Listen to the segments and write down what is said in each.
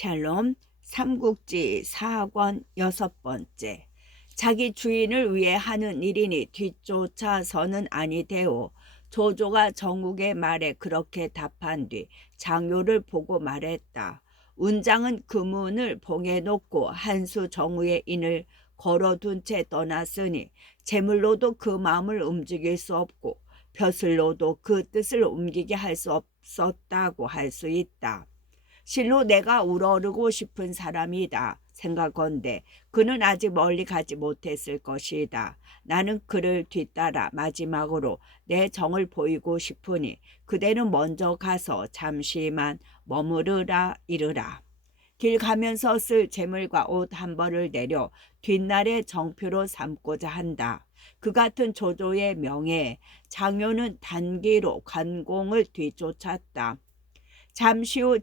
샬롬 삼국지 4권 6번째. 자기 주인을 위해 하는 일이니 뒤쫓아서는 아니되오. 조조가 정욱의 말에 그렇게 답한 뒤 장요를 보고 말했다. 운장은 그 문을 봉해놓고 한수 정우의 인을 걸어둔 채 떠났으니 재물로도 그 마음을 움직일 수 없고 벼슬로도 그 뜻을 옮기게 할 수 없었다고 할 수 있다. 실로 내가 우러르고 싶은 사람이다 생각건대 그는 아직 멀리 가지 못했을 것이다. 나는 그를 뒤따라 마지막으로 내 정을 보이고 싶으니 그대는 먼저 가서 잠시만 머무르라 이르라. 길 가면서 쓸 재물과 옷 한 벌을 내려 뒷날에 정표로 삼고자 한다. 그 같은 조조의 명예에 장요는 단기로 관공을 뒤쫓았다. 잠시 후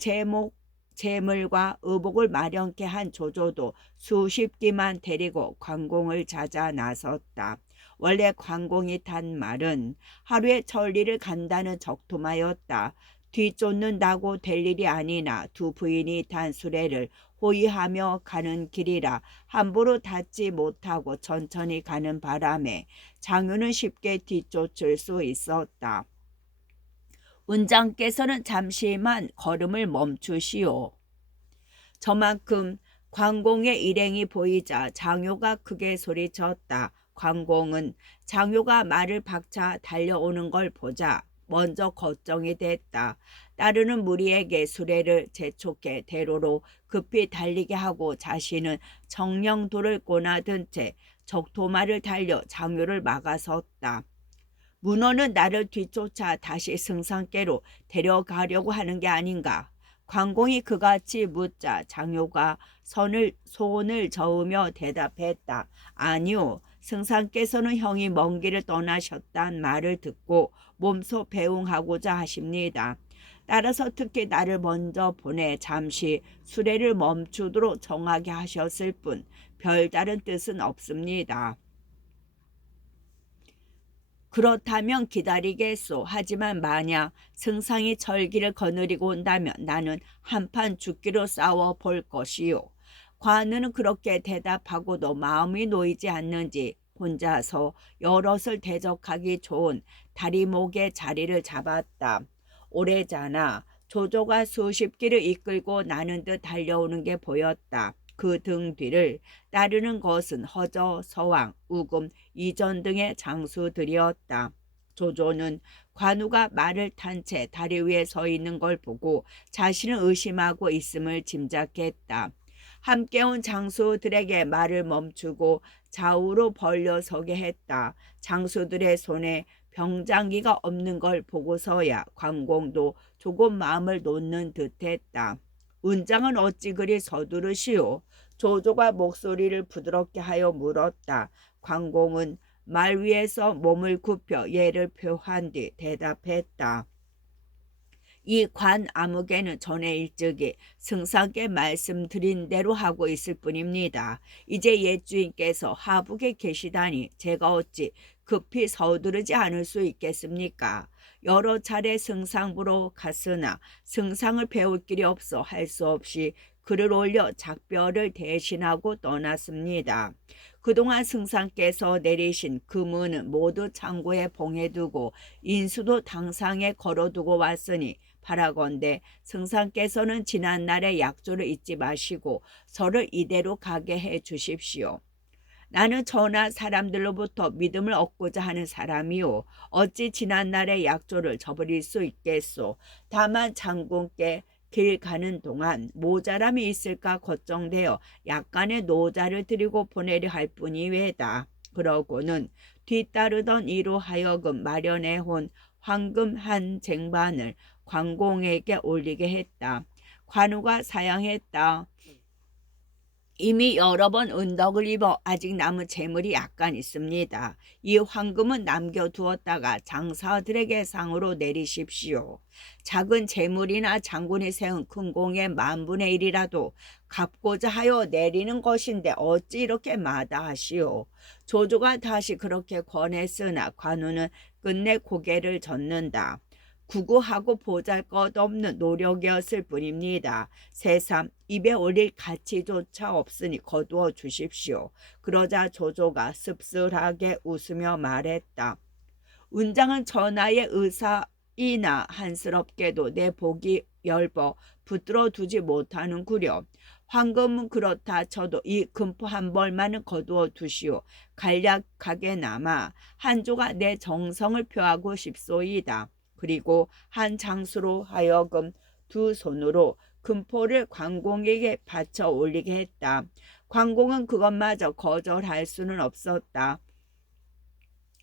재물과 의복을 마련케 한 조조도 수십 기만 데리고 관공을 찾아 나섰다. 원래 관공이 탄 말은 하루에 천리를 간다는 적토마였다. 뒤쫓는다고 될 일이 아니나 두 부인이 탄 수레를 호위하며 가는 길이라 함부로 닿지 못하고 천천히 가는 바람에 장유는 쉽게 뒤쫓을 수 있었다. 운장께서는 잠시만 걸음을 멈추시오. 저만큼 관공의 일행이 보이자 장요가 크게 소리쳤다. 관공은 장요가 말을 박차 달려오는 걸 보자 먼저 걱정이 됐다. 따르는 무리에게 수레를 재촉해 대로로 급히 달리게 하고 자신은 정령도를 꼬나든 채 적토마를 달려 장요를 막아섰다. 문호는 나를 뒤쫓아 다시 승상께로 데려가려고 하는 게 아닌가. 관공이 그같이 묻자 장요가 손을 저으며 대답했다. 아니요. 승상께서는 형이 먼 길을 떠나셨단 말을 듣고 몸소 배웅하고자 하십니다. 따라서 특히 나를 먼저 보내 잠시 수레를 멈추도록 정하게 하셨을 뿐 별다른 뜻은 없습니다. 그렇다면 기다리겠소. 하지만 만약 승상이 철기를 거느리고 온다면 나는 한판 죽기로 싸워 볼 것이요. 관우는 그렇게 대답하고도 마음이 놓이지 않는지 혼자서 여럿을 대적하기 좋은 다리목의 자리를 잡았다. 오래잖아 조조가 수십 기를 이끌고 나는 듯 달려오는 게 보였다. 그 등 뒤를 따르는 것은 허저, 서왕, 우금, 이전 등의 장수들이었다. 조조는 관우가 말을 탄 채 다리 위에 서 있는 걸 보고 자신을 의심하고 있음을 짐작했다. 함께 온 장수들에게 말을 멈추고 좌우로 벌려 서게 했다. 장수들의 손에 병장기가 없는 걸 보고서야 관공도 조금 마음을 놓는 듯했다. 운장은 어찌 그리 서두르시오? 조조가 목소리를 부드럽게 하여 물었다. 관공은 말 위에서 몸을 굽혀 예를 표한 뒤 대답했다. 이 관 아무개는 전에 일찍이 승상께 말씀드린 대로 하고 있을 뿐입니다. 이제 옛 주인께서 하북에 계시다니 제가 어찌 급히 서두르지 않을 수 있겠습니까? 여러 차례 승상부로 갔으나 승상을 배울 길이 없어 할 수 없이 글을 올려 작별을 대신하고 떠났습니다. 그동안 승상께서 내리신 금은은 모두 창고에 봉해두고 인수도 당상에 걸어두고 왔으니 바라건대 승상께서는 지난날의 약조를 잊지 마시고 저를 이대로 가게 해 주십시오. 나는 전하 사람들로부터 믿음을 얻고자 하는 사람이요. 어찌 지난날의 약조를 저버릴 수 있겠소. 다만 장군께 길 가는 동안 모자람이 있을까 걱정되어 약간의 노자를 드리고 보내려 할 뿐이외다. 그러고는 뒤따르던 이로 하여금 마련해온 황금 한 쟁반을 관공에게 올리게 했다. 관우가 사양했다. 이미 여러 번 은덕을 입어 아직 남은 재물이 약간 있습니다. 이 황금은 남겨두었다가 장사들에게 상으로 내리십시오. 작은 재물이나 장군이 세운 큰 공의 10,000분의 1이라도 갚고자 하여 내리는 것인데 어찌 이렇게 마다하시오. 조조가 다시 그렇게 권했으나 관우는 끝내 고개를 젓는다. 구구하고 보잘것없는 노력이었을 뿐입니다. 새삼 입에 올릴 가치조차 없으니 거두어 주십시오. 그러자 조조가 씁쓸하게 웃으며 말했다. 운장은 전하의 의사이나 한스럽게도 내 복이 엷어 붙들어 두지 못하는구려. 황금은 그렇다 쳐도 이 금포 한 벌만은 거두어 두시오. 간략하게나마 한조가 내 정성을 표하고 싶소이다. 그리고 한 장수로 하여금 두 손으로 금포를 관공에게 받쳐 올리게 했다. 관공은 그것마저 거절할 수는 없었다.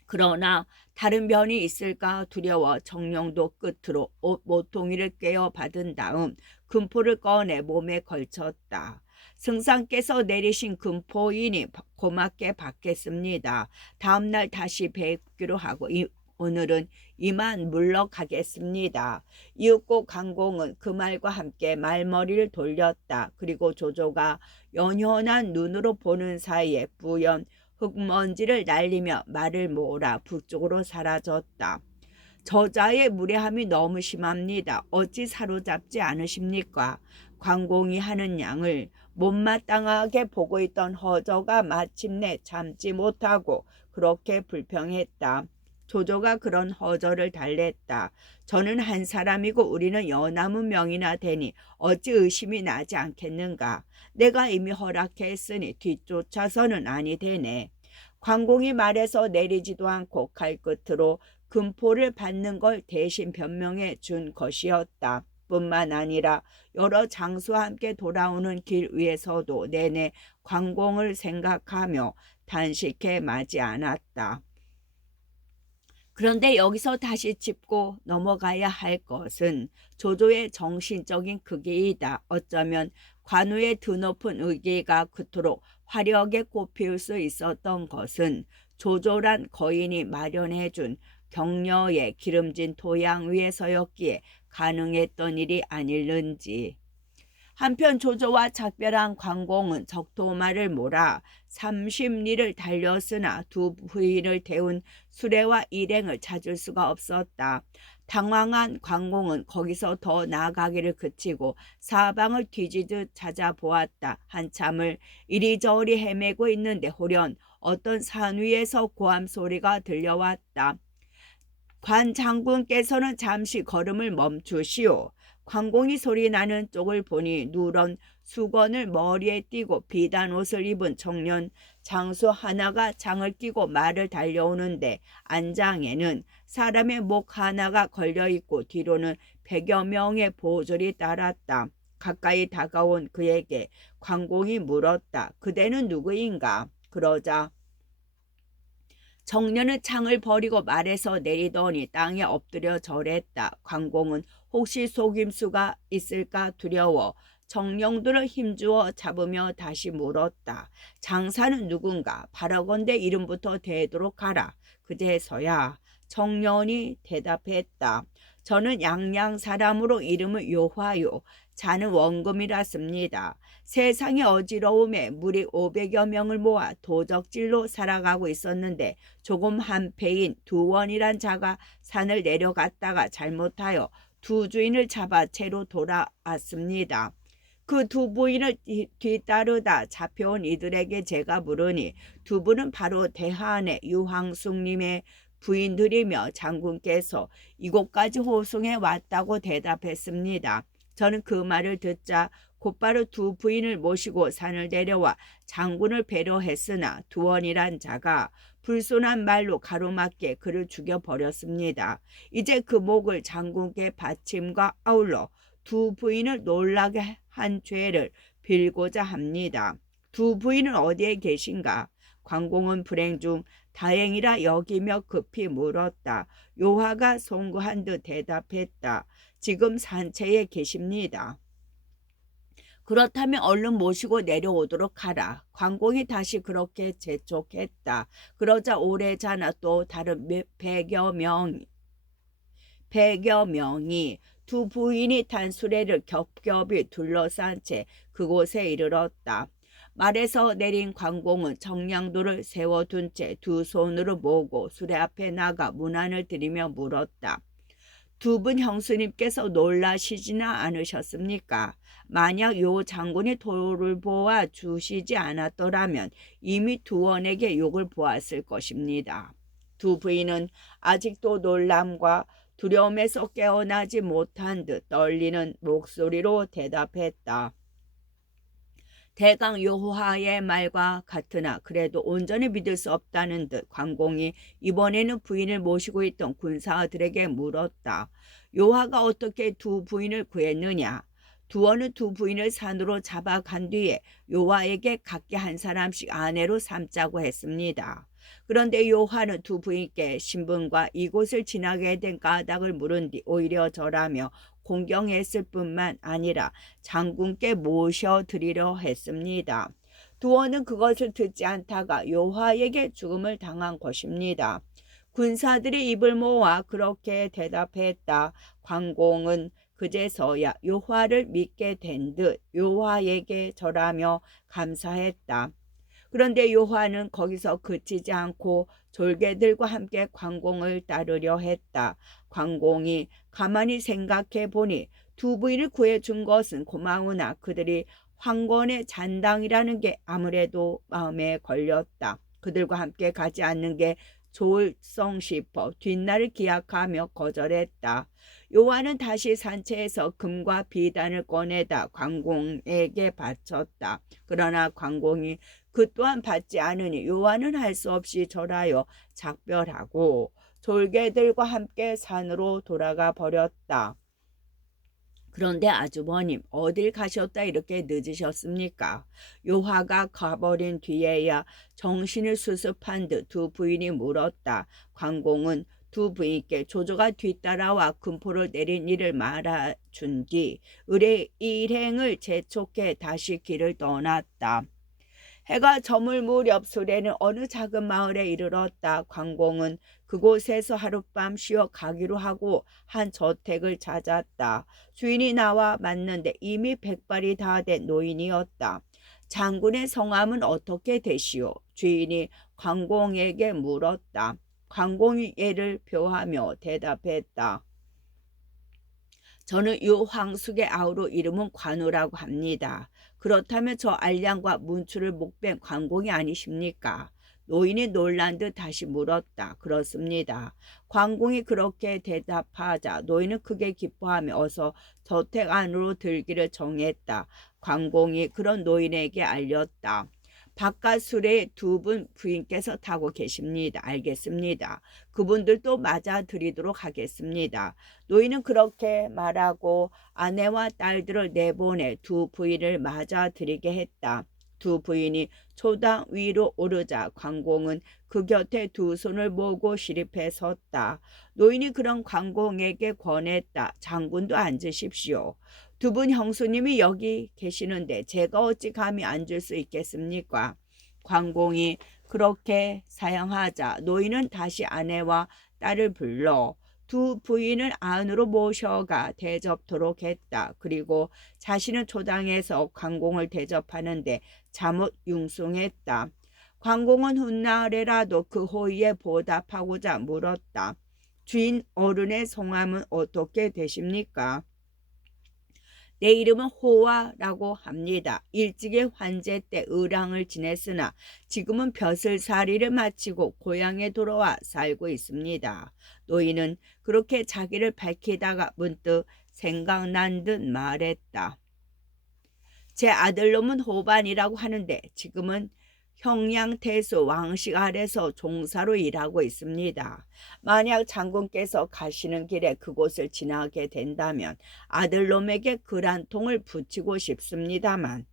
그러나 다른 변이 있을까 두려워 정령도 끝으로 옷 모퉁이를 꿰어 받은 다음 금포를 꺼내 몸에 걸쳤다. 승상께서 내리신 금포이니 고맙게 받겠습니다. 다음날 다시 뵙기로 하고 오늘은 이만 물러가겠습니다. 이윽고 강공은 그 말과 함께 말머리를 돌렸다. 그리고 조조가 연연한 눈으로 보는 사이에 뿌연 흙먼지를 날리며 말을 몰아 북쪽으로 사라졌다. 저자의 무례함이 너무 심합니다. 어찌 사로잡지 않으십니까? 관공이 하는 양을 못마땅하게 보고 있던 허저가 마침내 참지 못하고 그렇게 불평했다. 조조가 그런 허저를 달랬다. 저는 한 사람이고 우리는 연하무 명이나 되니 어찌 의심이 나지 않겠는가. 내가 이미 허락했으니 뒤쫓아서는 아니 되네. 관공이 말해서 내리지도 않고 칼끝으로 금포를 받는 걸 대신 변명해 준 것이었다. 뿐만 아니라 여러 장수와 함께 돌아오는 길 위에서도 내내 관공을 생각하며 단식해 마지 않았다. 그런데 여기서 다시 짚고 넘어가야 할 것은 조조의 정신적인 크기이다. 어쩌면 관우의 드높은 의기가 그토록 화려하게 꽃피울 수 있었던 것은 조조란 거인이 마련해준 격려의 기름진 토양 위에서였기에 가능했던 일이 아닐는지. 한편 조조와 작별한 관공은 적토마를 몰아 30리를 달렸으나 두 부인을 태운 수레와 일행을 찾을 수가 없었다. 당황한 관공은 거기서 더 나아가기를 그치고 사방을 뒤지듯 찾아보았다. 한참을 이리저리 헤매고 있는데 호련 어떤 산 위에서 고함 소리가 들려왔다. 관 장군께서는 잠시 걸음을 멈추시오. 관공이 소리 나는 쪽을 보니 누런 수건을 머리에 띠고 비단 옷을 입은 청년 장수 하나가 장을 끼고 말을 달려오는데 안장에는 사람의 목 하나가 걸려있고 뒤로는 100여 명의 보졸이 따랐다. 가까이 다가온 그에게 관공이 물었다. 그대는 누구인가? 그러자 청년은 창을 버리고 말에서 내리더니 땅에 엎드려 절했다. 관공은 혹시 속임수가 있을까 두려워 청령들을 힘주어 잡으며 다시 물었다. 장사는 누군가? 바라건대 이름부터 대도록 하라. 그제서야 청년이 대답했다. 저는 양양 사람으로 이름을 요화요. 자는 원금이라 씁니다. 세상의 어지러움에 무리 500여 명을 모아 도적질로 살아가고 있었는데 조금 한패인 두원이란 자가 산을 내려갔다가 잘못하여 두 주인을 잡아 채로 돌아왔습니다. 그 두 부인을 뒤따르다 잡혀온 이들에게 제가 물으니 두 분은 바로 대한의 유황숙님의 부인들이며 장군께서 이곳까지 호송해 왔다고 대답했습니다. 저는 그 말을 듣자 곧바로 두 부인을 모시고 산을 내려와 장군을 뵈려 했으나 두원이란 자가 불손한 말로 가로막게 그를 죽여버렸습니다. 이제 그 목을 장군께 바침과 아울러 두 부인을 놀라게 한 죄를 빌고자 합니다. 두 부인은 어디에 계신가? 관공은 불행 중 다행이라 여기며 급히 물었다. 요화가 송구한 듯 대답했다. 지금 산채에 계십니다. 그렇다면 얼른 모시고 내려오도록 하라. 관공이 다시 그렇게 재촉했다. 그러자 오래자나 또 다른 100여 명이 두 부인이 탄 수레를 겹겹이 둘러싼 채 그곳에 이르렀다. 말에서 내린 관공은 정량도를 세워둔 채 두 손으로 모으고 수레 앞에 나가 문안을 들이며 물었다. 두 분 형수님께서 놀라시지는 않으셨습니까? 만약 요 장군이 도를 보아 주시지 않았더라면 이미 두원에게 욕을 보았을 것입니다. 두 부인은 아직도 놀람과 두려움에서 깨어나지 못한 듯 떨리는 목소리로 대답했다. 대강 여호와의 말과 같으나 그래도 온전히 믿을 수 없다는 듯 관공이 이번에는 부인을 모시고 있던 군사들에게 물었다. 여호와가 어떻게 두 부인을 구했느냐? 두어는 두 부인을 산으로 잡아간 뒤에 여호와에게 각기 한 사람씩 아내로 삼자고 했습니다. 그런데 여호와는 두 부인께 신분과 이곳을 지나게 된 까닭을 물은 뒤 오히려 절하며 공경했을 뿐만 아니라 장군께 모셔드리려 했습니다. 두어는 그것을 듣지 않다가 여호와에게 죽음을 당한 것입니다. 군사들이 입을 모아 그렇게 대답했다. 관공은 그제서야 여호와를 믿게 된 듯 여호와에게 절하며 감사했다. 그런데 여호와는 거기서 그치지 않고 졸개들과 함께 관공을 따르려 했다. 관공이 가만히 생각해 보니 두 부인을 구해준 것은 고마우나 그들이 황건의 잔당이라는 게 아무래도 마음에 걸렸다. 그들과 함께 가지 않는 게 좋을성 싶어 뒷날을 기약하며 거절했다. 여호와는 다시 산채에서 금과 비단을 꺼내다 관공에게 바쳤다. 그러나 관공이 그 또한 받지 않으니 여호와는 할 수 없이 절하여 작별하고 졸개들과 함께 산으로 돌아가 버렸다. 그런데 아주버님 어딜 가셨다 이렇게 늦으셨습니까? 여호와가 가버린 뒤에야 정신을 수습한 듯 두 부인이 물었다. 관공은 두 부인께 조조가 뒤따라와 금포를 내린 일을 말아준 뒤 의뢰 일행을 재촉해 다시 길을 떠났다. 해가 저물 무렵 수레는 어느 작은 마을에 이르렀다. 관공은 그곳에서 하룻밤 쉬어 가기로 하고 한 저택을 찾았다. 주인이 나와 맞는데 이미 백발이 다 된 노인이었다. 장군의 성함은 어떻게 되시오? 주인이 관공에게 물었다. 관공이 예를 표하며 대답했다. 저는 요 황숙의 아우로 이름은 관우라고 합니다. 그렇다면 저 알량과 문추를 목뺀 관공이 아니십니까? 노인이 놀란 듯 다시 물었다. 그렇습니다. 관공이 그렇게 대답하자 노인은 크게 기뻐하며 어서 저택 안으로 들기를 정했다. 관공이 그런 노인에게 알렸다. 바깥 수레에 두 분 부인께서 타고 계십니다. 알겠습니다. 그분들도 맞아드리도록 하겠습니다. 노인은 그렇게 말하고 아내와 딸들을 내보내 두 부인을 맞아드리게 했다. 두 부인이 초당 위로 오르자 관공은 그 곁에 두 손을 모으고 시립해 섰다. 노인이 그런 관공에게 권했다. 장군도 앉으십시오. 두 분 형수님이 여기 계시는데 제가 어찌 감히 앉을 수 있겠습니까? 관공이 그렇게 사양하자 노인은 다시 아내와 딸을 불러 두 부인을 안으로 모셔가 대접토록 했다. 그리고 자신은 초당에서 관공을 대접하는데 잠옷 융숭했다. 관공은 훗날에라도 그 호의에 보답하고자 물었다. 주인 어른의 성함은 어떻게 되십니까? 내 이름은 호화라고 합니다. 일찍이 환제 때 의랑을 지냈으나 지금은 벼슬살이를 마치고 고향에 돌아와 살고 있습니다. 노인은 그렇게 자기를 밝히다가 문득 생각난 듯 말했다. 제 아들놈은 호반이라고 하는데 지금은 형량태수 왕식 아래서 종사로 일하고 있습니다. 만약 장군께서 가시는 길에 그곳을 지나게 된다면 아들놈에게 글 한 통을 붙이고 싶습니다만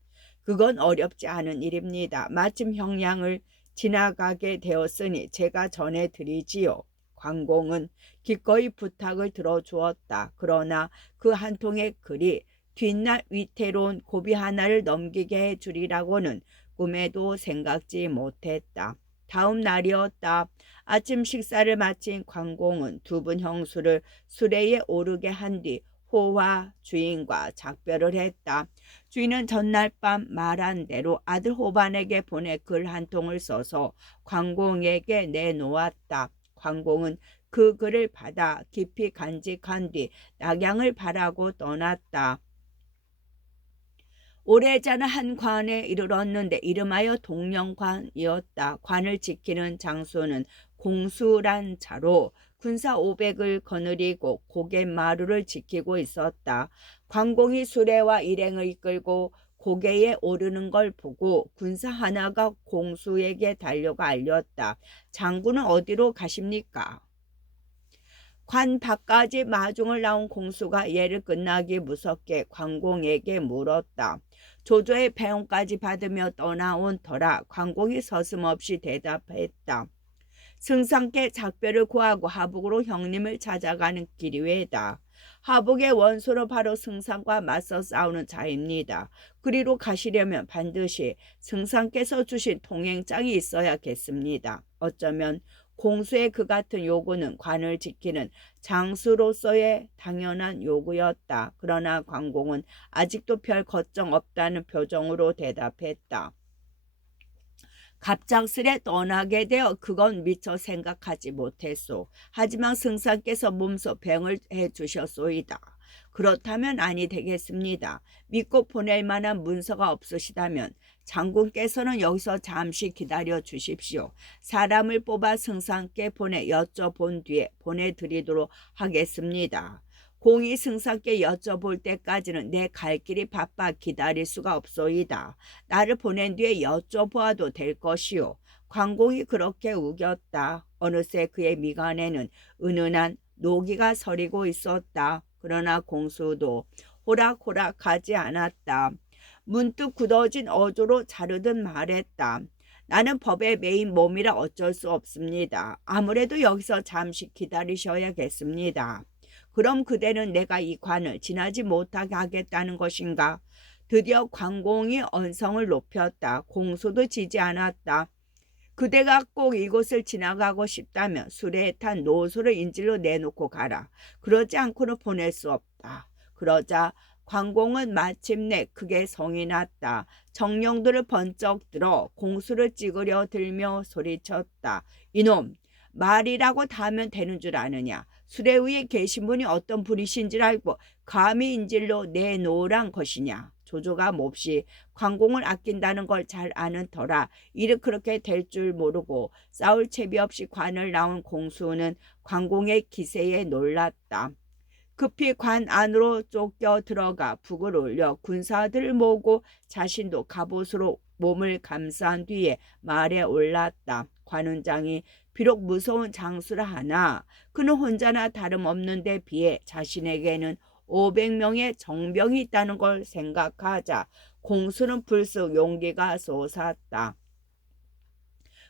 그건 어렵지 않은 일입니다. 마침 형량을 지나가게 되었으니 제가 전해드리지요. 관공은 기꺼이 부탁을 들어주었다. 그러나 그 한 통의 글이 뒷날 위태로운 고비 하나를 넘기게 해주리라고는 꿈에도 생각지 못했다. 다음 날이었다. 아침 식사를 마친 관공은 두 분 형수를 수레에 오르게 한 뒤 호화 주인과 작별을 했다. 주인은 전날 밤 말한 대로 아들 호반에게 보내 글 한 통을 써서 관공에게 내놓았다. 관공은 그 글을 받아 깊이 간직한 뒤 낙양을 바라고 떠났다. 오래전에 한 관에 이르렀는데 이름하여 동령관이었다. 관을 지키는 장수는 공수란 자로 군사 500을 거느리고 고갯마루를 지키고 있었다. 관공이 수레와 일행을 이끌고 고개에 오르는 걸 보고 군사 하나가 공수에게 달려가 알렸다. 장군은 어디로 가십니까? 관 밖까지 마중을 나온 공수가 예를 끝나기 무섭게 관공에게 물었다. 조조의 배웅까지 받으며 떠나온 터라 관공이 서슴없이 대답했다. 승상께 작별을 구하고 하북으로 형님을 찾아가는 길이 외다. 하북의 원수로 바로 승상과 맞서 싸우는 자입니다. 그리로 가시려면 반드시 승상께서 주신 통행장이 있어야겠습니다. 어쩌면 공수의 그 같은 요구는 관을 지키는 장수로서의 당연한 요구였다. 그러나 관공은 아직도 별 걱정 없다는 표정으로 대답했다. 갑작스레 떠나게 되어 그건 미처 생각하지 못했소. 하지만 승상께서 몸소 병을 해주셨소이다. 그렇다면 아니 되겠습니다. 믿고 보낼 만한 문서가 없으시다면 장군께서는 여기서 잠시 기다려 주십시오. 사람을 뽑아 승상께 보내 여쭤본 뒤에 보내드리도록 하겠습니다. 공이 승상께 여쭤볼 때까지는 내 갈 길이 바빠 기다릴 수가 없소이다. 나를 보낸 뒤에 여쭤보아도 될 것이오. 관공이 그렇게 우겼다. 어느새 그의 미간에는 은은한 노기가 서리고 있었다. 그러나 공수도 호락호락하지 않았다. 문득 굳어진 어조로 자르듯 말했다. 나는 법에 매인 몸이라 어쩔 수 없습니다. 아무래도 여기서 잠시 기다리셔야겠습니다. 그럼 그대는 내가 이 관을 지나지 못하게 하겠다는 것인가? 드디어 관공이 언성을 높였다. 공수도 지지 않았다. 그대가 꼭 이곳을 지나가고 싶다면 수레에 탄 노소를 인질로 내놓고 가라. 그러지 않고는 보낼 수 없다. 그러자 관공은 마침내 크게 성이 났다. 정령들을 번쩍 들어 공수를 찍으려 들며 소리쳤다. 이놈, 말이라고 다 하면 되는 줄 아느냐? 수레 위에 계신 분이 어떤 분이신 줄 알고 감히 인질로 내놓으란 것이냐? 조조가 몹시 관공을 아낀다는 걸 잘 아는 터라 일이 그렇게 될 줄 모르고 싸울 채비 없이 관을 나온 공수는 관공의 기세에 놀랐다. 급히 관 안으로 쫓겨 들어가 북을 올려 군사들을 모으고 자신도 갑옷으로 몸을 감싼 뒤에 말에 올랐다. 관원장이 비록 무서운 장수라 하나 그는 혼자나 다름없는 데 비해 자신에게는 500명의 정병이 있다는 걸 생각하자 공수는 불쑥 용기가 솟았다.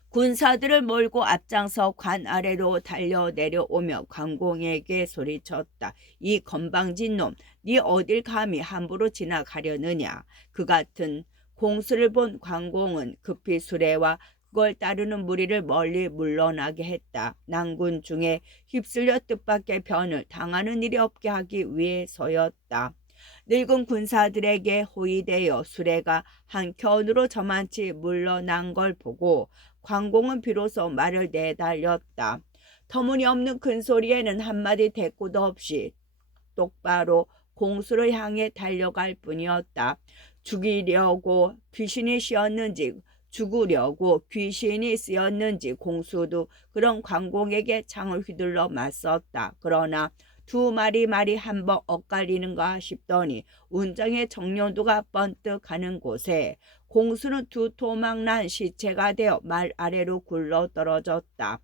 군사들을 몰고 앞장서 관 아래로 달려 내려오며 관공에게 소리쳤다. 이 건방진 놈, 네 어딜 감히 함부로 지나가려느냐. 그 같은 공수를 본 관공은 급히 수레와 그걸 따르는 무리를 멀리 물러나게 했다. 난군 중에 휩쓸려 뜻밖의 변을 당하는 일이 없게 하기 위해서였다. 늙은 군사들에게 호위되어 수레가 한켠으로 저만치 물러난 걸 보고 관공은 비로소 말을 내달렸다. 터무니없는 큰 소리에는 한마디 대꾸도 없이 똑바로 공수를 향해 달려갈 뿐이었다. 죽이려고 귀신이 씌었는지 죽으려고 귀신이 쓰였는지 공수도 그런 관공에게 창을 휘둘러 맞섰다. 그러나 두 마리 말이 한번 엇갈리는가 싶더니 운정의 정령도가 번뜩 가는 곳에 공수는 두 토막난 시체가 되어 말 아래로 굴러 떨어졌다.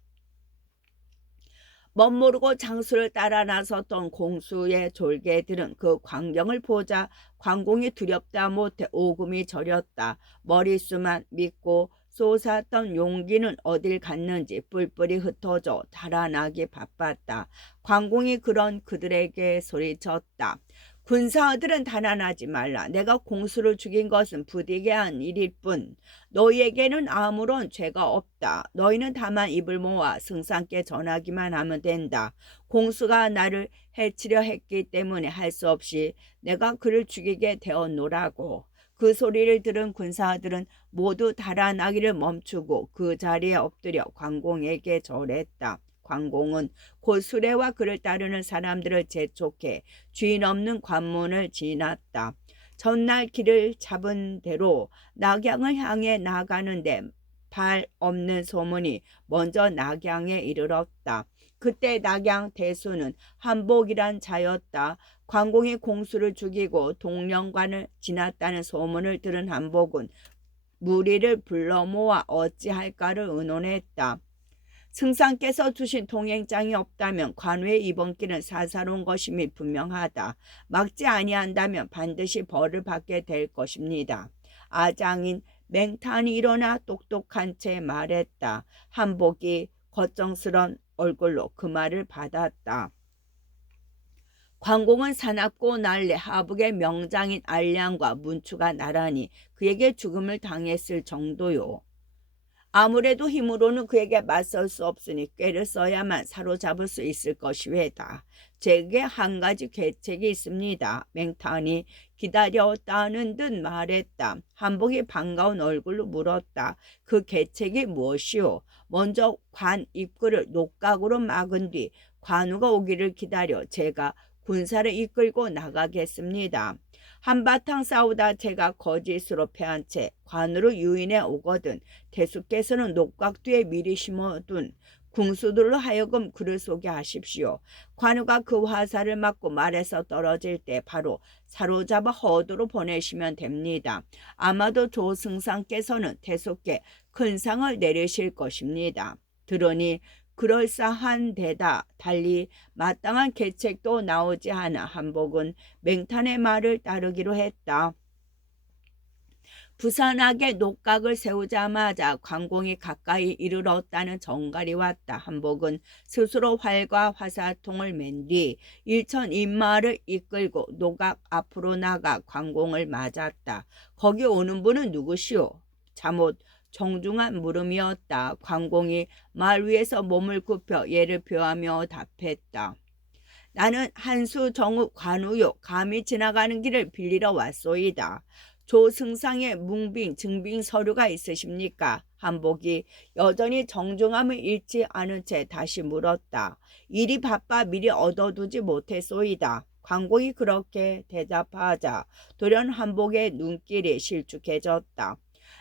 멋모르고 장수를 따라 나섰던 공수의 졸개들은 그 광경을 보자 관공이 두렵다 못해 오금이 저렸다. 머릿수만 믿고 솟았던 용기는 어딜 갔는지 뿔뿔이 흩어져 달아나기 바빴다. 관공이 그런 그들에게 소리쳤다. 군사들은 단안하지 말라. 내가 공수를 죽인 것은 부득이한 일일 뿐 너희에게는 아무런 죄가 없다. 너희는 다만 입을 모아 승상께 전하기만 하면 된다. 공수가 나를 해치려 했기 때문에 할 수 없이 내가 그를 죽이게 되었노라고. 그 소리를 들은 군사들은 모두 달아나기를 멈추고 그 자리에 엎드려 관공에게 절했다. 관공은 곧 수레와 그를 따르는 사람들을 재촉해 주인 없는 관문을 지났다. 전날 길을 잡은 대로 낙양을 향해 나가는데 발 없는 소문이 먼저 낙양에 이르렀다. 그때 낙양 대수는 한복이란 자였다. 관공이 공수를 죽이고 동령관을 지났다는 소문을 들은 한복은 무리를 불러 모아 어찌할까를 의논했다. 승상께서 주신 동행장이 없다면 관우의 이번 길은 사사로운 것임이 분명하다. 막지 아니한다면 반드시 벌을 받게 될 것입니다. 아장인 맹탄이 일어나 똑똑한 채 말했다. 한복이 걱정스런 얼굴로 그 말을 받았다. 관공은 사납고 날래 하북의 명장인 알량과 문추가 나란히 그에게 죽음을 당했을 정도요. 아무래도 힘으로는 그에게 맞설 수 없으니 꾀를 써야만 사로잡을 수 있을 것이외다. 제게 한 가지 계책이 있습니다. 맹탄이 기다렸다는 듯 말했다. 한복이 반가운 얼굴로 물었다. 그 계책이 무엇이오? 먼저 관 입구를 녹각으로 막은 뒤 관우가 오기를 기다려 제가 군사를 이끌고 나가겠습니다. 한바탕 싸우다 제가 거짓으로 패한 채 관으로 유인해 오거든 대수께서는 녹각 뒤에 미리 심어둔 궁수들로 하여금 그를 쏘게 하십시오. 관우가 그 화살을 맞고 말에서 떨어질 때 바로 사로잡아 허도로 보내시면 됩니다. 아마도 조승상께서는 대수께 큰 상을 내리실 것입니다. 들으니 그럴싸한 데다 달리 마땅한 계책도 나오지 않아 한복은 맹탄의 말을 따르기로 했다. 부산하게 녹각을 세우자마자 관공이 가까이 이르렀다는 정갈이 왔다. 한복은 스스로 활과 화살통을 맨 뒤 일천 인마를 이끌고 녹각 앞으로 나가 관공을 맞았다. 거기 오는 분은 누구시오? 잠옷 정중한 물음이었다. 관공이 말 위에서 몸을 굽혀 예를 표하며 답했다. 나는 한수 정읍 관우요. 감히 지나가는 길을 빌리러 왔소이다. 조승상의 뭉빙 증빙 서류가 있으십니까? 한복이 여전히 정중함을 잃지 않은 채 다시 물었다. 일이 바빠 미리 얻어두지 못했소이다. 관공이 그렇게 대답하자 돌연 한복의 눈길이 실축해졌다.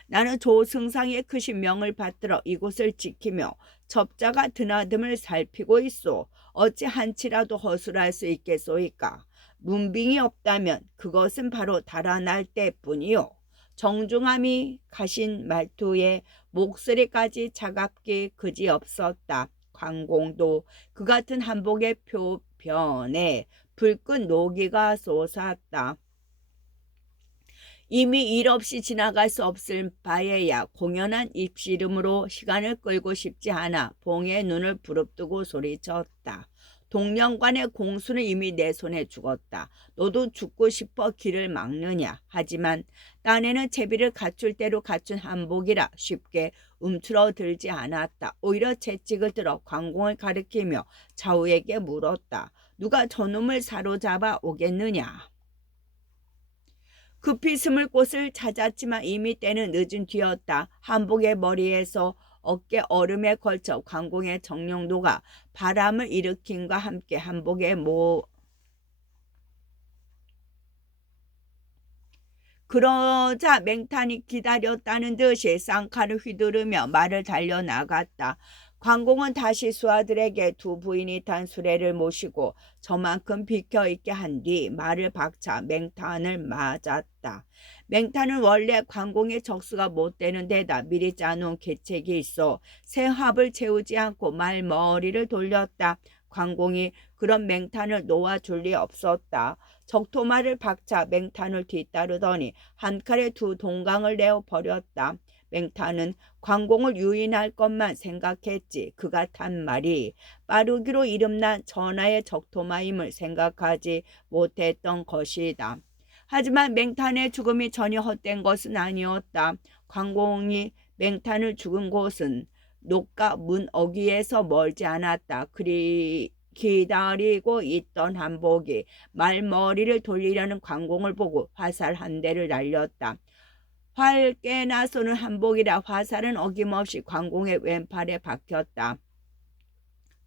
나는 조승상의 크신 명을 받들어 이곳을 지키며 첩자가 드나듦을 살피고 있소. 어찌 한치라도 허술할 수 있겠소이까? 문빙이 없다면 그것은 바로 달아날 때뿐이요. 정중함이 가신 말투에 목소리까지 차갑기 그지없었다. 관공도 그 같은 한복의 표변에 불끈 노기가 솟았다. 이미 일 없이 지나갈 수 없을 바에야 공연한 입씨름으로 시간을 끌고 싶지 않아 봉의 눈을 부릅뜨고 소리쳤다. 동령관의 공수는 이미 내 손에 죽었다. 너도 죽고 싶어 길을 막느냐. 하지만 딴에는 채비를 갖출 대로 갖춘 한복이라 쉽게 움츠러들지 않았다. 오히려 채찍을 들어 관공을 가리키며 좌우에게 물었다. 누가 저놈을 사로잡아 오겠느냐. 급히 숨을 곳을 찾았지만 이미 때는 늦은 뒤였다. 한복의 머리에서 어깨 얼음에 걸쳐 관공의 정령도가 바람을 일으킴과 함께 한복의 그러자 맹탄이 기다렸다는 듯이 쌍칼을 휘두르며 말을 달려나갔다. 관공은 다시 수하들에게 두 부인이 탄 수레를 모시고 저만큼 비켜있게 한 뒤 말을 박차 맹탄을 맞았다. 맹탄은 원래 관공의 적수가 못 되는 데다 미리 짜놓은 계책이 있어 새 합을 채우지 않고 말머리를 돌렸다. 관공이 그런 맹탄을 놓아줄 리 없었다. 적토마를 박차 맹탄을 뒤따르더니 한 칼에 두 동강을 내어 버렸다. 맹탄은 관공을 유인할 것만 생각했지 그가 탄 말이 빠르기로 이름난 전하의 적토마임을 생각하지 못했던 것이다. 하지만 맹탄의 죽음이 전혀 헛된 것은 아니었다. 관공이 맹탄을 죽은 곳은 녹가 문 어귀에서 멀지 않았다. 기다리고 있던 한복이 말머리를 돌리려는 관공을 보고 화살 한 대를 날렸다. 활깨나 쏘는 한복이라 화살은 어김없이 관공의 왼팔에 박혔다.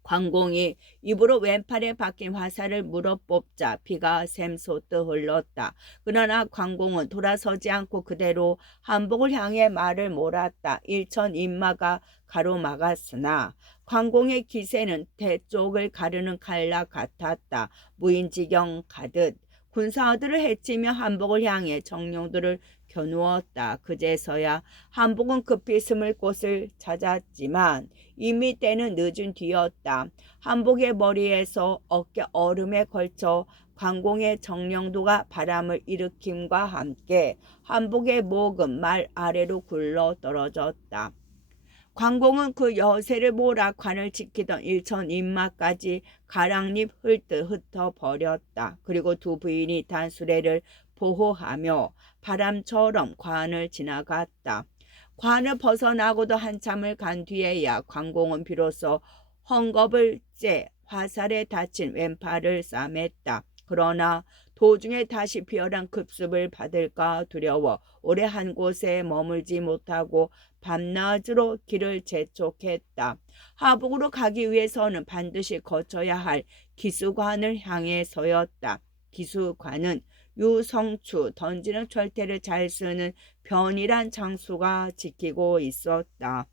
관공이 입으로 왼팔에 박힌 화살을 물어뽑자 피가 샘솟듯 흘렀다. 그러나 관공은 돌아서지 않고 그대로 한복을 향해 말을 몰았다. 일천 인마가 가로막았으나 관공의 기세는 대쪽을 가르는 칼라 같았다. 무인지경 가듯 군사들을 해치며 한복을 향해 정령들을 겨누었다. 그제서야 한복은 급히 숨을 곳을 찾았지만 이미 때는 늦은 뒤였다. 한복의 머리에서 어깨 얼음에 걸쳐 관공의 정령도가 바람을 일으킴과 함께 한복의 목은 말 아래로 굴러 떨어졌다. 관공은 그 여세를 몰아 관을 지키던 일천 인마까지 가랑잎 훑듯 흩어버렸다. 그리고 두 부인이 단수레를 보호하며 바람처럼 관을 지나갔다. 관을 벗어나고도 한참을 간 뒤에야 관공은 비로소 헝겊을 째 화살에 다친 왼팔을 싸맸다. 그러나 도중에 다시 비열한 급습을 받을까 두려워 오래 한 곳에 머물지 못하고 밤낮으로 길을 재촉했다. 하북으로 가기 위해서는 반드시 거쳐야 할 기수관을 향해 서였다. 기수관은 유성추 던지는 철퇴를 잘 쓰는 변이란 장수가 지키고 있었다.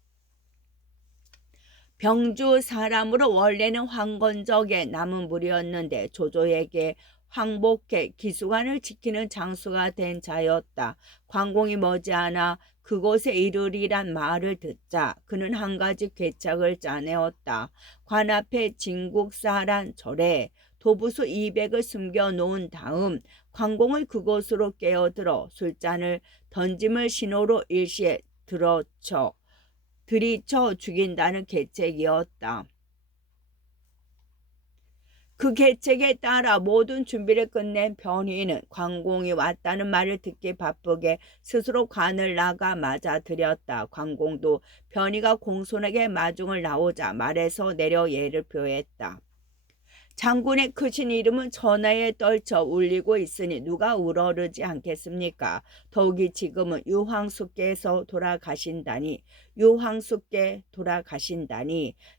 병주 사람으로 원래는 황건적의 남은 무리였는데 조조에게 항복해 기수관을 지키는 장수가 된 자였다. 관공이 머지않아 그곳에 이르리란 말을 듣자 그는 한 가지 괴책을 짜내었다. 관 앞에 진국사란 절에 도부수 200을 숨겨놓은 다음 관공을 그곳으로 깨어들어 술잔을 던짐을 신호로 일시에 들이쳐 죽인다는 계책이었다. 그 계책에 따라 모든 준비를 끝낸 변희는 관공이 왔다는 말을 듣기 바쁘게 스스로 관을 나가 맞아들였다. 관공도 변희가 공손하게 마중을 나오자 말에서 내려 예를 표했다. 장군의 크신 이름은 천하에 떨쳐 울리고 있으니 누가 우러르지 않겠습니까? 더욱이 지금은 유황숙께서 돌아가신다니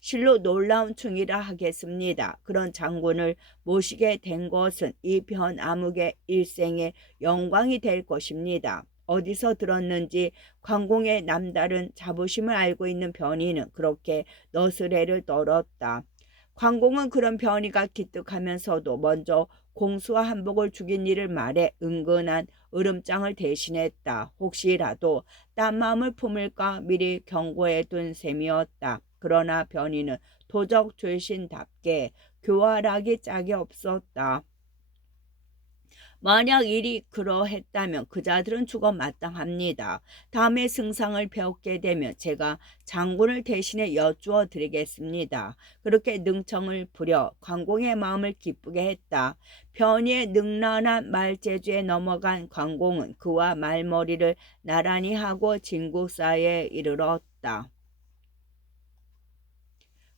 실로 놀라운 충이라 하겠습니다. 그런 장군을 모시게 된 것은 이 변아무개 일생의 영광이 될 것입니다. 어디서 들었는지 관공의 남다른 자부심을 알고 있는 변희는 그렇게 너스레를 떨었다. 관공은 그런 변희가 기특하면서도 먼저 공수와 한복을 죽인 일을 말해 은근한 으름장을 대신했다. 혹시라도 딴 마음을 품을까 미리 경고해둔 셈이었다. 그러나 변희는 도적 출신답게 교활하기 짝이 없었다. 만약 일이 그러했다면 그 자들은 죽어 마땅합니다. 다음에 승상을 배웠게 되면 제가 장군을 대신해 여쭈어 드리겠습니다. 그렇게 능청을 부려 관공의 마음을 기쁘게 했다. 변희의 능란한 말재주에 넘어간 관공은 그와 말머리를 나란히 하고 진국사에 이르렀다.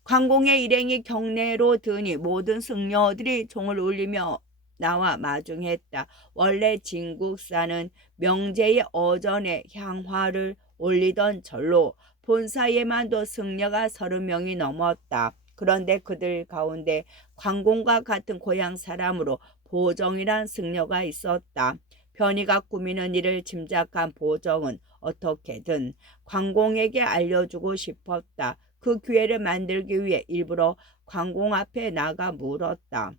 관공의 일행이 경내로 드니 모든 승려들이 종을 울리며 나와 마중했다. 원래 진국사는 명제의 어전에 향화를 올리던 절로 본사에만도 승려가 30명이 넘었다. 그런데 그들 가운데 관공과 같은 고향 사람으로 보정이란 승려가 있었다. 변희가 꾸미는 일을 짐작한 보정은 어떻게든 관공에게 알려주고 싶었다. 그 기회를 만들기 위해 일부러 관공 앞에 나가 물었다.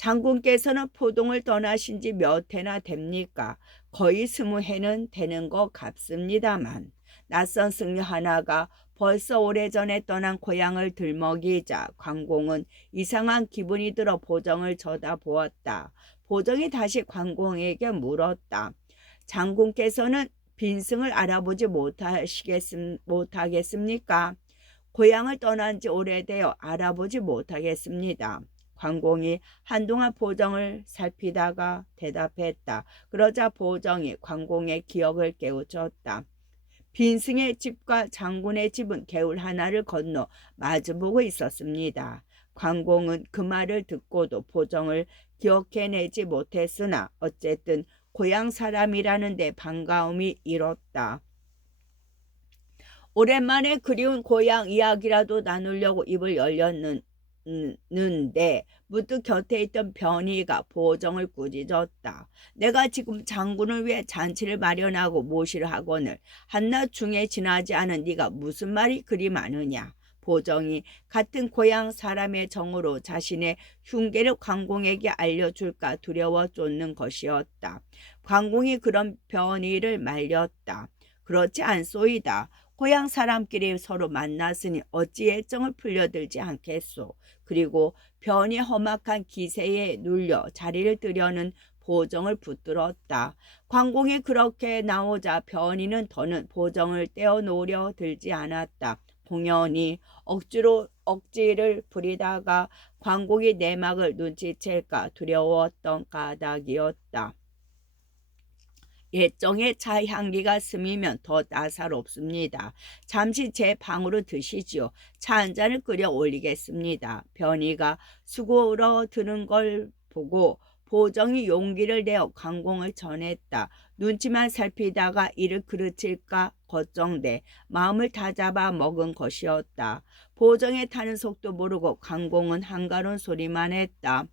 장군께서는 포동을 떠나신 지 몇 해나 됩니까? 거의 20해는 되는 것 같습니다만 낯선 승려 하나가 벌써 오래전에 떠난 고향을 들먹이자 관공은 이상한 기분이 들어 보정을 쳐다보았다. 보정이 다시 관공에게 물었다. 장군께서는 빈승을 알아보지 못하겠습니까? 고향을 떠난 지 오래되어 알아보지 못하겠습니다. 관공이 한동안 보정을 살피다가 대답했다. 그러자 보정이 관공의 기억을 깨우쳤다. 빈승의 집과 장군의 집은 개울 하나를 건너 마주보고 있었습니다. 관공은 그 말을 듣고도 보정을 기억해내지 못했으나 어쨌든 고향 사람이라는 데 반가움이 일었다. 오랜만에 그리운 고향 이야기라도 나누려고 입을 있었는데 문득 곁에 있던 변희가 보정을 꾸짖었다. 내가 지금 장군을 위해 잔치를 마련하고 모시를 하거늘 한낮 중에 지나지 않은 네가 무슨 말이 그리 많으냐. 보정이 같은 고향 사람의 정으로 자신의 흉계를 관공에게 알려줄까 두려워 쫓는 것이었다. 관공이 그런 변희를 말렸다. 그렇지 않소이다. 고향 사람끼리 서로 만났으니 어찌 애정을 풀려들지 않겠소. 그리고 변이 험악한 기세에 눌려 자리를 뜨려는 보정을 붙들었다. 관공이 그렇게 나오자 변이는 더는 보정을 떼어놓으려 들지 않았다. 공연히 억지를 부리다가 관공이 내막을 눈치챌까 두려웠던 까닭이었다. 예정의 차 향기가 스미면 더 따사롭습니다. 잠시 제 방으로 드시지요. 차 한 잔을 끓여 올리겠습니다. 변희가 수고로 드는 걸 보고 보정이 용기를 내어 관공을 전했다. 눈치만 살피다가 이를 그르칠까 걱정돼 마음을 다잡아 먹은 것이었다. 보정에 타는 속도 모르고 관공은 한가로운 소리만 했다.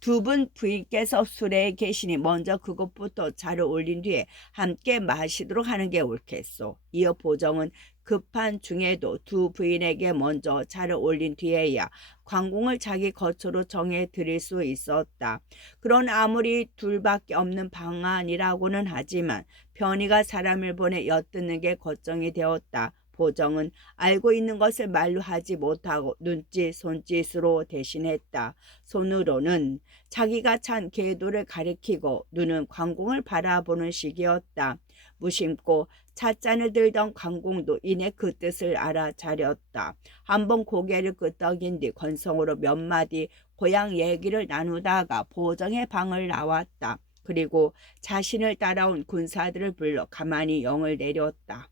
두 분 부인께서 술에 계시니 먼저 그것부터 차를 올린 뒤에 함께 마시도록 하는 게 옳겠소. 이어 보정은 급한 중에도 두 부인에게 먼저 차를 올린 뒤에야 관공을 자기 거처로 정해 드릴 수 있었다. 그러나 아무리 둘밖에 없는 방안이라고는 하지만 변희가 사람을 보내 엿듣는 게 걱정이 되었다. 보정은 알고 있는 것을 말로 하지 못하고 눈짓 손짓으로 대신했다. 손으로는 자기가 찬 계도를 가리키고 눈은 관공을 바라보는 식이었다. 무심코 찻잔을 들던 관공도 이내 그 뜻을 알아차렸다. 한번 고개를 끄덕인 뒤 건성으로 몇 마디 고향 얘기를 나누다가 보정의 방을 나왔다. 그리고 자신을 따라온 군사들을 불러 가만히 영을 내렸다.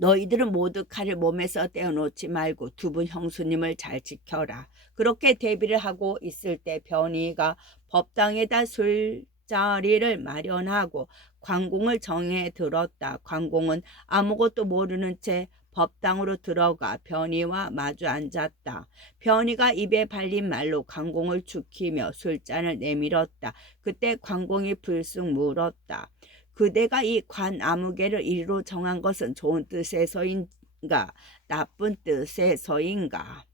너희들은 모두 칼을 몸에서 떼어놓지 말고 두 분 형수님을 잘 지켜라. 그렇게 대비를 하고 있을 때 변희가 법당에다 술자리를 마련하고 관공을 정해 들었다. 관공은 아무것도 모르는 채 법당으로 들어가 변희와 마주 앉았다. 변희가 입에 발린 말로 관공을 죽이며 술잔을 내밀었다. 그때 관공이 불쑥 물었다. 그대가 이 관아무개를 이리로 정한 것은 좋은 뜻에서인가 나쁜 뜻에서인가.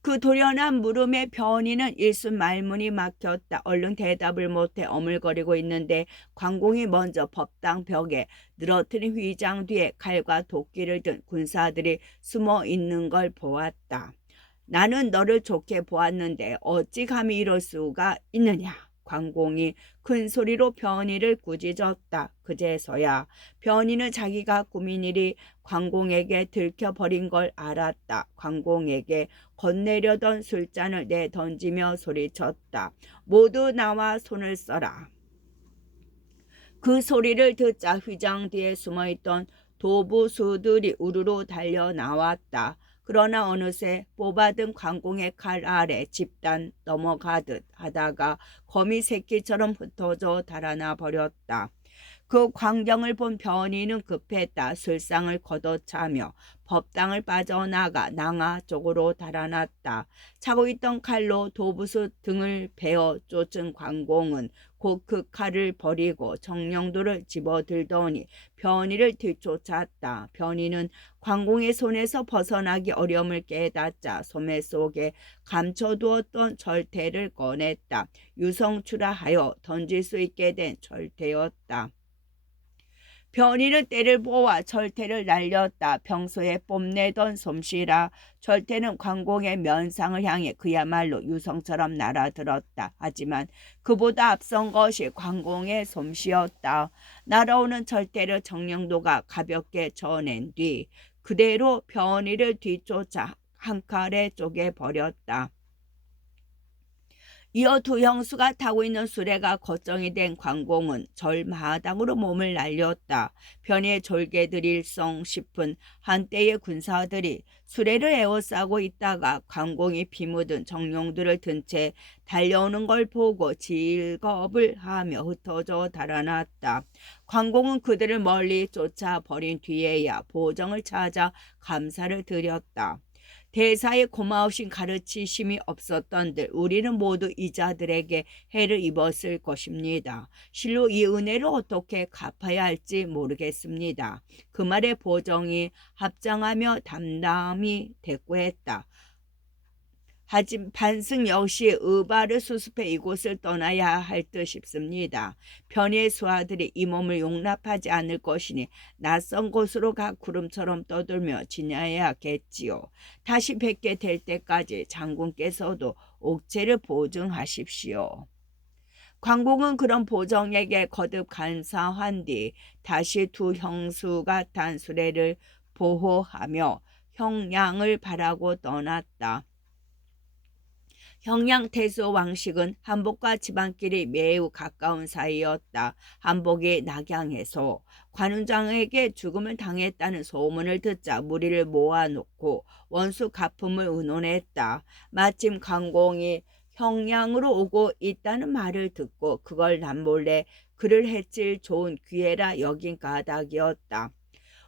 그 도련한 물음에 변희는 일순 말문이 막혔다. 얼른 대답을 못해 어물거리고 있는데 관공이 먼저 법당 벽에 늘어뜨린 휘장 뒤에 칼과 도끼를 든 군사들이 숨어 있는 걸 보았다. 나는 너를 좋게 보았는데 어찌 감히 이럴 수가 있느냐. 관공이 큰 소리로 변희를 꾸짖었다. 그제서야 변희는 자기가 꾸민 일이 관공에게 들켜버린 걸 알았다. 관공에게 건네려던 술잔을 내던지며 소리쳤다. 모두 나와 손을 써라. 그 소리를 듣자 휘장 뒤에 숨어있던 도부수들이 우르르 달려 나왔다. 그러나 어느새 뽑아든 관공의 칼 아래 집단 넘어가듯 하다가 거미 새끼처럼 흩어져 달아나 버렸다. 그 광경을 본 변희는 급했다. 술상을 걷어차며 법당을 빠져나가 낭하 쪽으로 달아났다. 차고 있던 칼로 도부수 등을 베어 쫓은 관공은 곧 그 칼을 버리고 정령도를 집어들더니 변희를 뒤쫓았다. 변희는 관공의 손에서 벗어나기 어려움을 깨닫자 소매 속에 감춰두었던 절대를 꺼냈다. 유성출하하여 던질 수 있게 된 절대였다. 변희는 때를 보아 절대를 날렸다. 평소에 뽐내던 솜씨라 절대는 관공의 면상을 향해 그야말로 유성처럼 날아들었다. 하지만 그보다 앞선 것이 관공의 솜씨였다. 날아오는 절대를 정령도가 가볍게 쳐낸 뒤 그대로 변희를 뒤쫓아 한 칼에 쪼개버렸다. 이어 두 형수가 타고 있는 수레가 걱정이 된 관공은 절마당으로 몸을 날렸다. 변희의 졸개들일성 싶은 한때의 군사들이 수레를 에워싸고 있다가 관공이 피 묻은 정령들을 든 채 달려오는 걸 보고 질겁을 하며 흩어져 달아났다. 관공은 그들을 멀리 쫓아버린 뒤에야 보정을 찾아 감사를 드렸다. 대사의 고마우신 가르치심이 없었던들 우리는 모두 이 자들에게 해를 입었을 것입니다. 실로 이 은혜를 어떻게 갚아야 할지 모르겠습니다. 그 말에 보정이 합장하며 담담히 대꾸했다. 하지만 반승 역시 의발을 수습해 이곳을 떠나야 할 듯 싶습니다. 편의의 수하들이 이 몸을 용납하지 않을 것이니 낯선 곳으로 가 구름처럼 떠돌며 지내야겠지요. 다시 뵙게 될 때까지 장군께서도 옥체를 보증하십시오. 광공은 그런 보정에게 거듭 감사한 뒤 다시 두 형수가 탄 수레를 보호하며 형량을 바라고 떠났다. 형량 태수 왕식은 한복과 지방길이 매우 가까운 사이였다. 한복이 낙양해서 관운장에게 죽음을 당했다는 소문을 듣자 무리를 모아놓고 원수 갚음을 의논했다. 마침 강공이 형량으로 오고 있다는 말을 듣고 그걸 남몰래 그를 해칠 좋은 기회라 여긴 까닭이었다.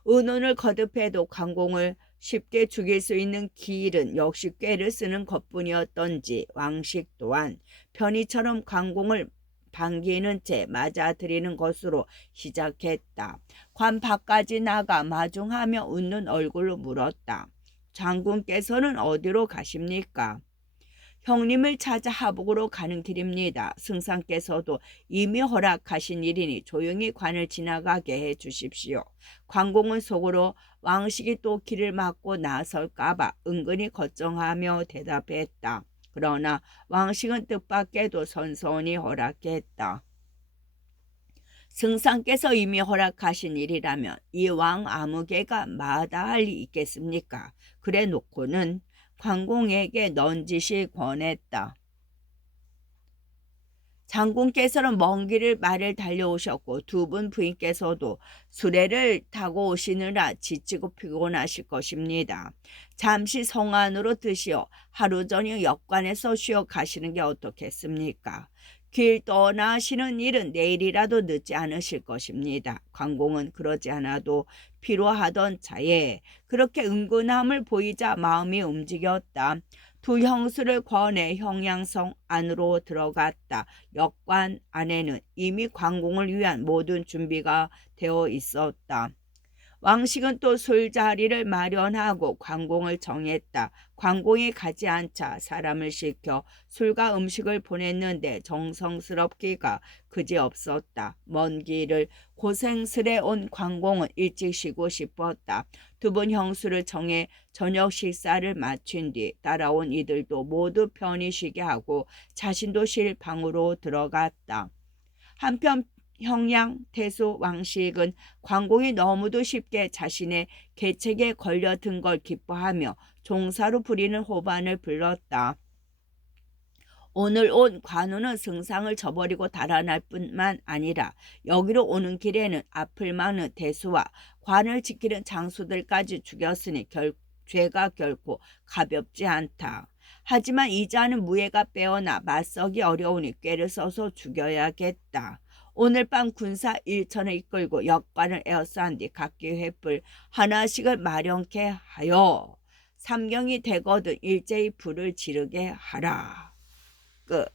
의논을 거듭해도 강공을 쉽게 죽일 수 있는 길은 역시 꾀를 쓰는 것뿐이었던지 왕식 또한 편의처럼 강공을 반기는 채 맞아들이는 것으로 시작했다. 관 밖까지 나가 마중하며 웃는 얼굴로 물었다. 장군께서는 어디로 가십니까? 형님을 찾아 하복으로 가는 길입니다. 승상께서도 이미 허락하신 일이니 조용히 관을 지나가게 해 주십시오. 관공은 속으로 왕식이 또 길을 막고 나설까봐 은근히 걱정하며 대답했다. 그러나 왕식은 뜻밖에도 선선히 허락했다. 승상께서 이미 허락하신 일이라면 이 왕 아무개가 마다할 리 있겠습니까? 그래 놓고는 관공에게 넌지시 권했다. 장군께서는 먼 길을 말을 달려오셨고 두 분 부인께서도 수레를 타고 오시느라 지치고 피곤하실 것입니다. 잠시 성 안으로 드시어 하루 저녁 역관에서 쉬어 가시는 게 어떻겠습니까? 길 떠나시는 일은 내일이라도 늦지 않으실 것입니다. 관공은 그러지 않아도 피로하던 차에 그렇게 은근함을 보이자 마음이 움직였다. 두 형수를 권해 형량성 안으로 들어갔다. 역관 안에는 이미 관공을 위한 모든 준비가 되어 있었다. 왕식은 또 술자리를 마련하고 관공을 정했다. 관공이 가지 않자 사람을 시켜 술과 음식을 보냈는데 정성스럽기가 그지없었다. 먼 길을 고생스레 온 관공은 일찍 쉬고 싶었다. 두 분 형수를 정해 저녁 식사를 마친 뒤 따라온 이들도 모두 편히 쉬게 하고 자신도 쉴 방으로 들어갔다. 한편 형량 태수 왕식은 관공이 너무도 쉽게 자신의 계책에 걸려든 걸 기뻐하며 종사로 부리는 호반을 불렀다. 오늘 온 관우는 승상을 저버리고 달아날 뿐만 아니라 여기로 오는 길에는 앞을 막는 대수와 관을 지키는 장수들까지 죽였으니 죄가 결코 가볍지 않다. 하지만 이자는 무예가 빼어나 맞서기 어려우니 꾀를 써서 죽여야겠다. 오늘 밤 군사 1천을 이끌고 역관을 에워싼 뒤 각기 횃불 하나씩을 마련케 하여 삼경이 되거든 일제히 불을 지르게 하라. 끝.